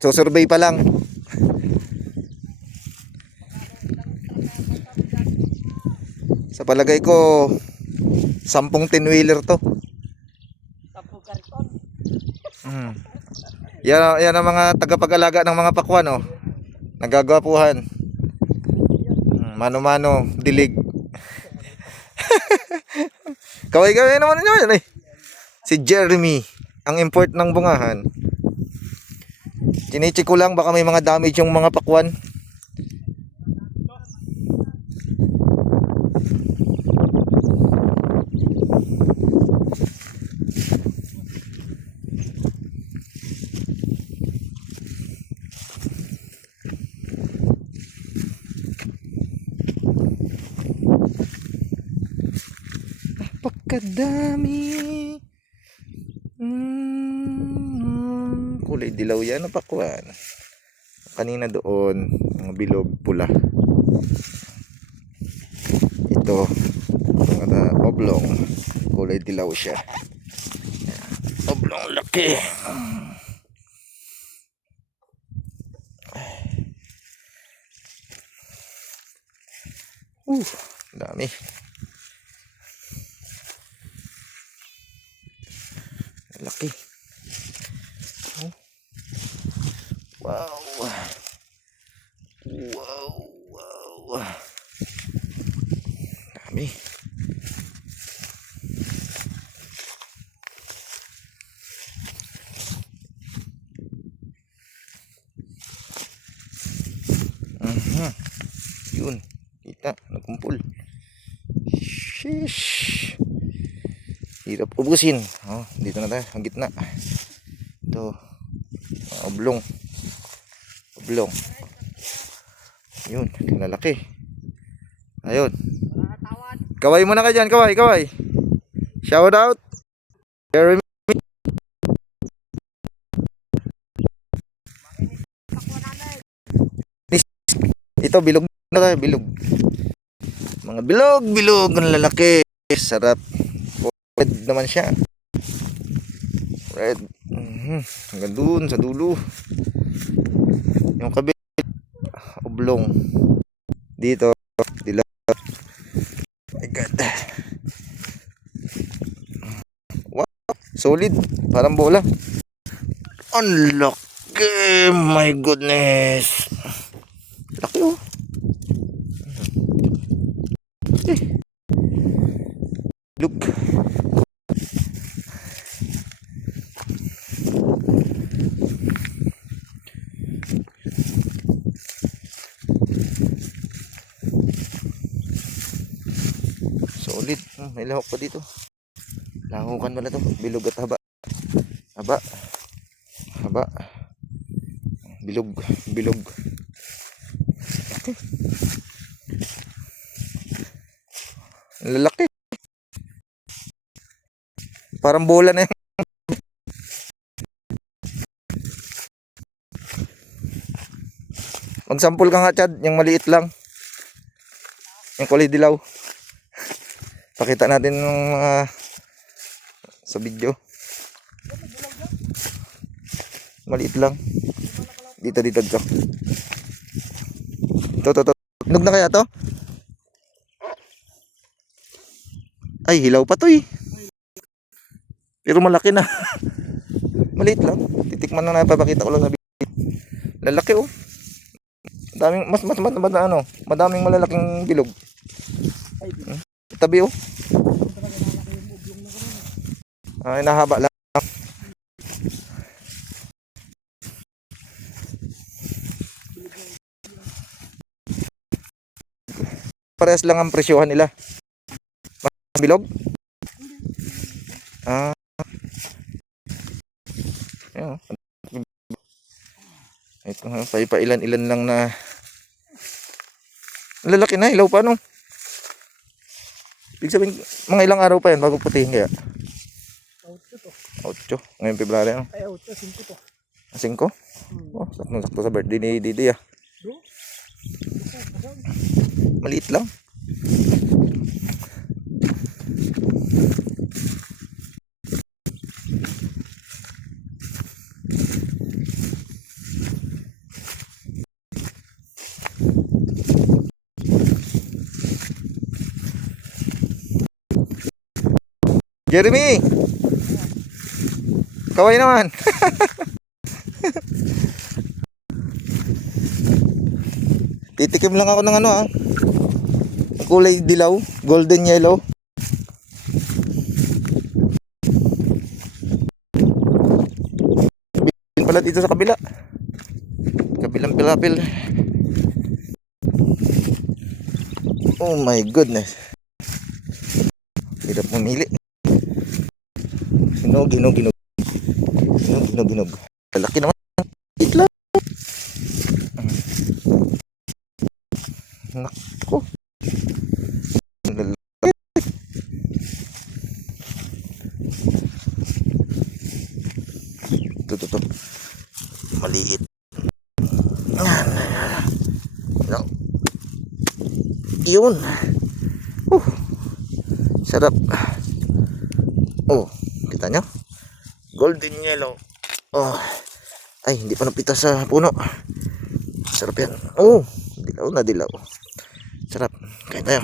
So survey pa lang. Sa palagay ko 10 10-wheeler to. 10 karton. Yan ang mga tagapag-alaga ng mga pakwan, oh. Nagagwapuhan. Mano-mano, dilig. Kaway-kaway naman nyo yan, eh. Si Jeremy, ang import ng bungahan. Chinicheck ko lang baka may mga damage yung mga pakwan. Napakadami. Kulay dilaw yan na pakwan. Kanina doon mga bilog pula. Ito mga oblong, kulay dilaw siya. Oblong laki. Dami. Laki. Wow. Dami. Yun. Kita, nagkumpul. Sheesh. Hirap ubusin. Oh, dito na tayo, ang gitna. Ito. Oblong. Oblong. Yun, lalaki. Ayun. Kaway muna ka dyan, kaway, kaway. Shout out. Jeremy. Ito, bilog na tayo, bilog. Mga bilog, bilog, ang lalaki. Sarap. Red naman siya. Red. Hanggang dun sa dulo. Yung kabit oblong. Dito dilaw. My God. Wow, solid, parang bola. Ang laki. My goodness. Laki, oh. Look. Solid. May lahok pa dito. Lahukan pala to. Bilog at haba. Haba. Haba. Bilog. Bilog. Lalaki. Parang bola na yun. Magsampol ka nga, Chad. Yung maliit lang. Yung kulay dilaw. Pakita natin ng mga sa video. Maliit lang. Dito. Ito. Hinog na kaya to? Ay, hilaw pa to, eh. Pero malaki na. Maliit lang. Titikman na napapakita ko lang sa video. Lalaki oh. Daming ano, madaming malalaking bilog. Ay, di. Tabi oh. Talaga malaki yung ublong na ganun. Ay, nahaba lang. Parehas lang ang presyohan nila. Mas bilog? Ah. Ayun. Ito nga, pailan-ilan lang na lalaki na, hilaw pa no? Ibig sabihin, mga ilang araw pa yan bago putihin kaya? 8 to. 8. Ngayon February ano? Ay, 8, 5 to. 5? Oh, sakto sa birthday ni Didi ah. Bro? Maliit lang. Jeremy! Kaway naman. Titikim lang ako ng ano ah. Kulay dilaw, golden yellow. Bin pala dito sa kabila. Kabilang pilapil. Oh my goodness. Hirap mamili. Hinog. Lalaki naman. Itla. Nako. Lalaki. Ito. Maliit. Yan. No. Yun. Sarap. Oh, kita nyo? Golden yellow. Oh. Ay, hindi pa napita sa puno. Sarap yan. Oh, dilaw. Sarap. Kain tayo.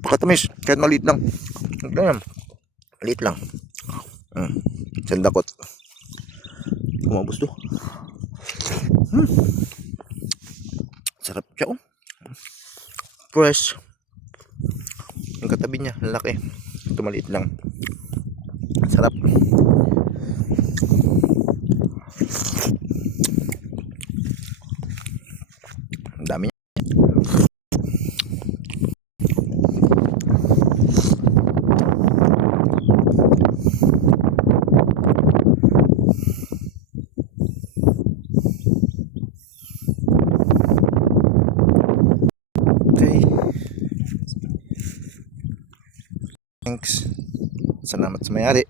Pakatamis. Kahit maliit lang. Ganyan. Maliit lang. Sandakot. Kumabos to. Sarap siya oh. Fresh. Ang katabi niya, laki. Ito maliit lang. Sarap. Ang dami niya. Okay. Thanks. Salamat sa may-ari.